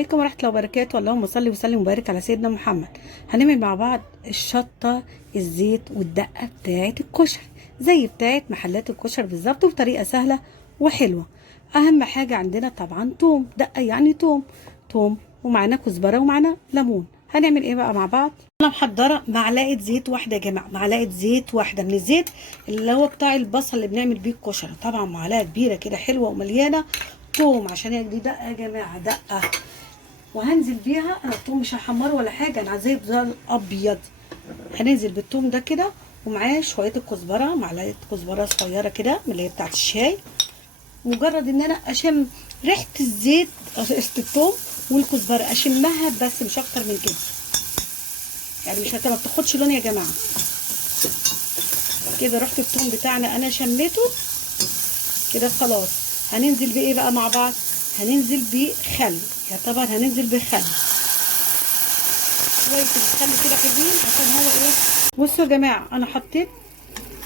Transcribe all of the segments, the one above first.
عليكم ورحمة الله وبركاته. اللهم صل وسلم وبارك على سيدنا محمد. هنعمل مع بعض الشطة الزيت والدقة بتاعة الكشري زي بتاعة محلات الكشري بالظبط، وبطريقة سهلة وحلوة. أهم حاجة عندنا طبعا توم، دقة يعني توم ومعانا كزبرة ومعانا ليمون. هنعمل ايه بقى مع بعض؟ انا محضره معلقه زيت واحده يا جماعه، معلقه زيت واحده من الزيت اللي هو بتاع البصل اللي بنعمل بيه الكشري. طبعا معلقه كبيره كده حلوه ومليانه توم، عشان هي دي دقه يا جماعه، دقه. وهنزل بيها انا التوم مش هحمره ولا حاجه، انا عايزاه يفضل ابيض. هننزل بالتوم ده كده ومعاه شويه الكزبره، معلقه كزبره صغيره كده من اللي هي بتاعت الشاي. مجرد ان انا اشم ريحه الزيت، ريحه التوم والكزبره اشمها بس، مش اكتر من كده. يعني مش ما بتاخدش لون يا جماعه. كده ريحه التوم بتاعنا انا شميته كده خلاص. هننزل بايه بقى مع بعض؟ هننزل بخل، يعتبر هننزل بخل، شويه الخل كده حلوين عشان هو ايه. بصوا يا جماعه، انا حطيت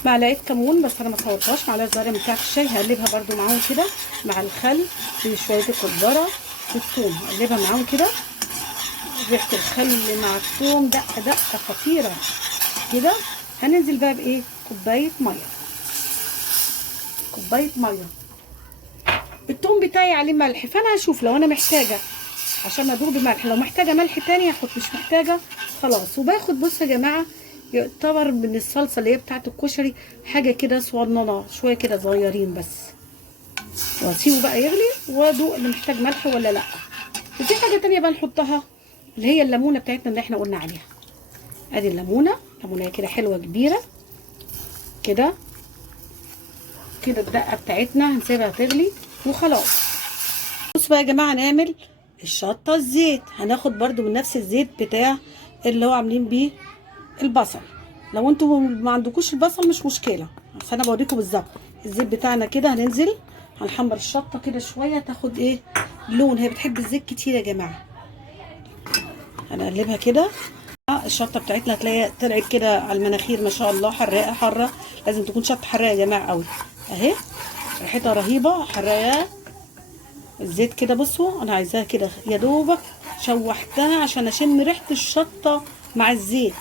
معلقه كمون بس انا ما صورتهاش، معلقه صغيره من بتاعه الشاي. هقلبها برده معاهم كده مع الخل وشويه الكزبره والثوم، اقلبها معاهم كده. ريحه الخل مع الثوم دقه خطيره كده. هننزل بقى بايه؟ كوبايه ميه. الثوم بتاعي عليه ملح، فانا هشوف لو انا محتاجه عشان ادوق بملح، لو محتاجه ملح تاني هاخد، مش محتاجه خلاص. وباخد بصوا يا جماعه يعتبر من الصلصه اللي هي بتاعه الكشري حاجه كده صغننه شويه كده صغيرين بس، واسيبه بقى يغلي وادوق اللي محتاج ملح ولا لا. وفي حاجه تانيه بقى نحطها اللي هي الليمونه بتاعتنا اللي احنا قلنا عليها. ادي الليمونه كده حلوه كبيره كده. الدقه بتاعتنا هنسيبها تغلي وخلاص. بصوا بقى يا جماعه، هنعمل الشطه الزيت. هناخد برده من نفس الزيت بتاع اللي هو عاملين بيه البصل. لو انتوا ما عندكوش البصل مش مشكله، بس انا بوريكم بالظبط. الزيت بتاعنا كده هننزل، هنحمر الشطه كده شويه تاخد ايه لون. هي بتحب الزيت كتير يا جماعه. هنقلبها كده. الشطه بتاعتنا هتلاقيها طلعت كده على المناخير ما شاء الله، حراقه حاره. لازم تكون شطه حراقه يا جماعه قوي اهي، ريحتها رهيبه حراقه. الزيت كده بصوا انا عايزاها كده يا دوبك شوحتها عشان اشم ريحه الشطه مع الزيت.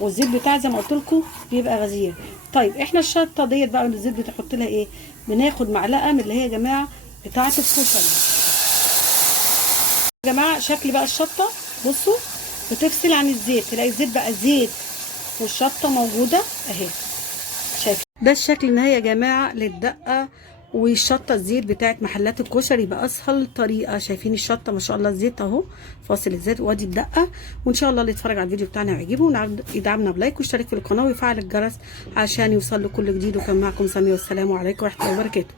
والزيت بتاع زي ما قلت لكم بيبقى غزير. طيب احنا الشطه ديت بقى الزيت بتحط لها ايه؟ بناخد معلقه من اللي هي يا جماعه بتاعه الكشري. يا جماعه شكل بقى الشطه بصوا بتفصل عن الزيت، تلاقي الزيت بقى زيت والشطه موجوده اهي. شايف ده الشكل النهائي يا جماعه للدقه والشطه الزيت بتاعت محلات الكشري باسهل طريقه. شايفين الشطه ما شاء الله، الزيت اهو فاصل الزيت، وادي الدقه. وان شاء الله اللي يتفرج على الفيديو بتاعنا يعجبه يدعمنا بلايك ويشترك في القناه ويفعل الجرس عشان يوصل له كل جديد. وكان معكم ساميه، والسلام عليكم ورحمه الله وبركاته.